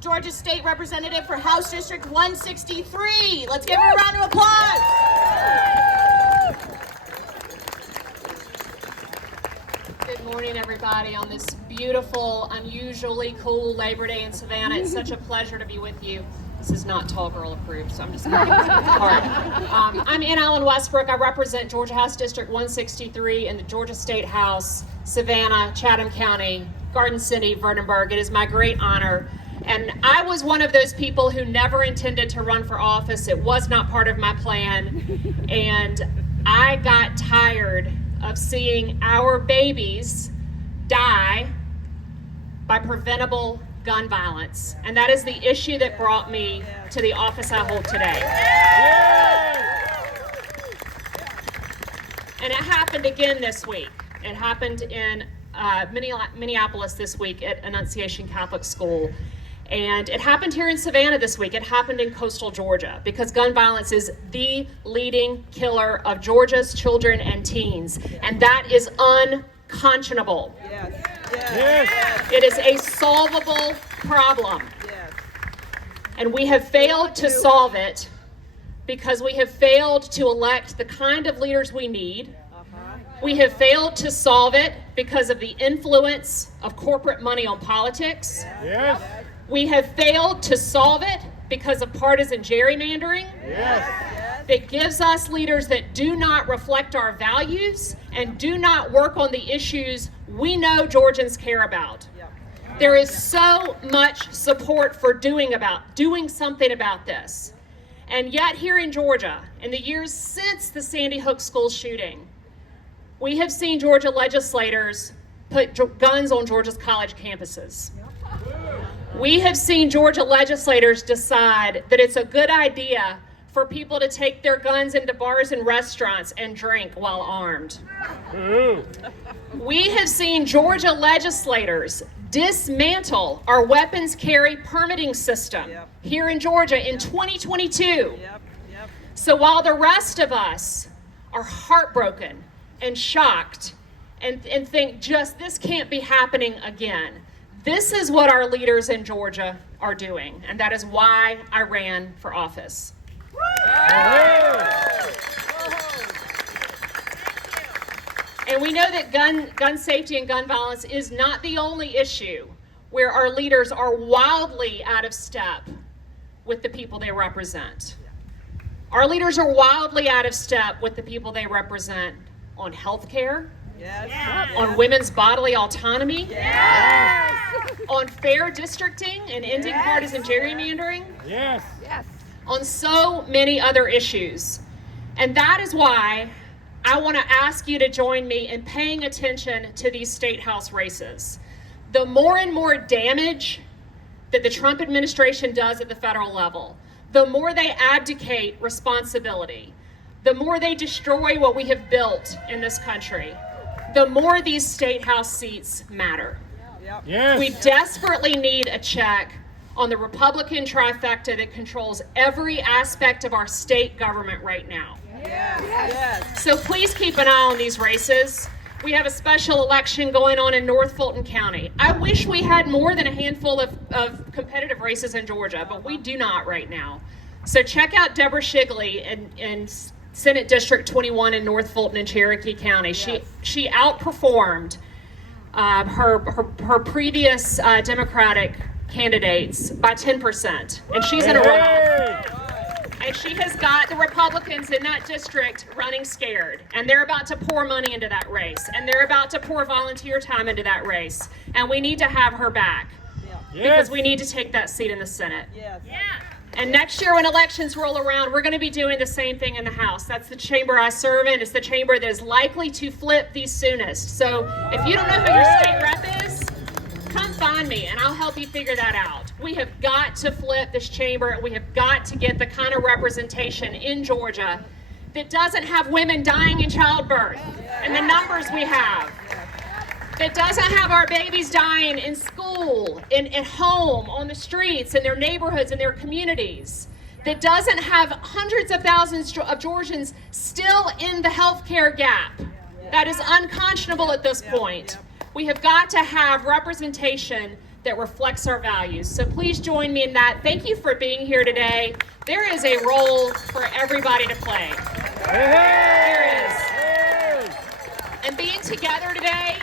Georgia State Representative for House District 163. Let's give her a round of applause. Good morning, everybody, on this beautiful, unusually cool Labor Day in Savannah. It's such a pleasure to be with you. This is not tall girl approved, so I'm just making it hard. I'm Anne Allen Westbrook. I represent Georgia House District 163 in the Georgia State House, Savannah, Chatham County, Garden City, Verdenberg. It is my great honor. And I was one of those people who never intended to run for office. It was not part of my plan. And I got tired of seeing our babies die by preventable gun violence. And that is the issue that brought me to the office I hold today. And it happened again this week. It happened in Minneapolis this week at Annunciation Catholic School. And it happened here in Savannah this week. It happened in coastal Georgia because gun violence is the leading killer of Georgia's children and teens. And that is unconscionable. Yes. It is a solvable problem. Yes. And we have failed to solve it because we have failed to elect the kind of leaders we need. We have failed to solve it because of the influence of corporate money on politics. Yes. We have failed to solve it because of partisan gerrymandering. Yes. That gives us leaders that do not reflect our values and do not work on the issues we know Georgians care about. There is so much support for doing something about this. And yet here in Georgia, in the years since the Sandy Hook school shooting, we have seen Georgia legislators put guns on Georgia's college campuses. We have seen Georgia legislators decide that it's a good idea for people to take their guns into bars and restaurants and drink while armed. We have seen Georgia legislators dismantle our weapons carry permitting system here in Georgia in 2022. So while the rest of us are heartbroken and shocked and think just this can't be happening again, this is what our leaders in Georgia are doing, and that is why I ran for office. And we know that gun safety and gun violence is not the only issue where our leaders are wildly out of step with the people they represent. Our leaders are wildly out of step with the people they represent on health care, on women's bodily autonomy, on fair districting and ending partisan gerrymandering, on so many other issues. And that is why I want to ask you to join me in paying attention to these state house races. The more and more damage that the Trump administration does at the federal level, the more they abdicate responsibility, the more they destroy what we have built in this country, the more these state house seats matter. Yes. We desperately need a check on the Republican trifecta that controls every aspect of our state government right now. So please keep an eye on these races. We have a special election going on in North Fulton County. I wish we had more than a handful of competitive races in Georgia, but we do not right now. So check out Deborah Shigley in Senate District 21 in North Fulton and Cherokee County. She outperformed her previous Democratic candidates by 10%, and she's in a runoff. And she has got the Republicans in that district running scared, and they're about to pour money into that race, and they're about to pour volunteer time into that race, and we need to have her back because we need to take that seat in the Senate. And next year when elections roll around, we're going to be doing the same thing in the House. That's the chamber I serve in. It's the chamber that is likely to flip the soonest. So if you don't know who your state rep is, come find me and I'll help you figure that out. We have got to flip this chamber, and we have got to get the kind of representation in Georgia that doesn't have women dying in childbirth and the numbers we have. That doesn't have our babies dying in school, at home, on the streets, in their neighborhoods, in their communities. That doesn't have hundreds of thousands of Georgians still in the healthcare gap. That is unconscionable at this point. We have got to have representation that reflects our values. So please join me in that. Thank you for being here today. There is a role for everybody to play. There is. And being together today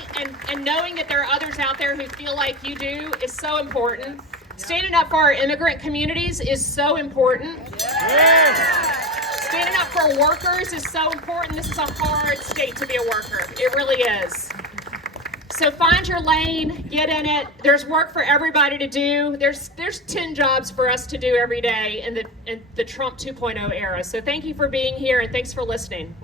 and knowing that there are others out there who feel like you do is so important. Standing up for our immigrant communities is so important. Standing up for workers is so important. This is a hard state to be a worker. It really is. So find your lane, get in it. There's work for everybody to do. There's 10 jobs for us to do every day in the Trump 2.0 era. So thank you for being here and thanks for listening.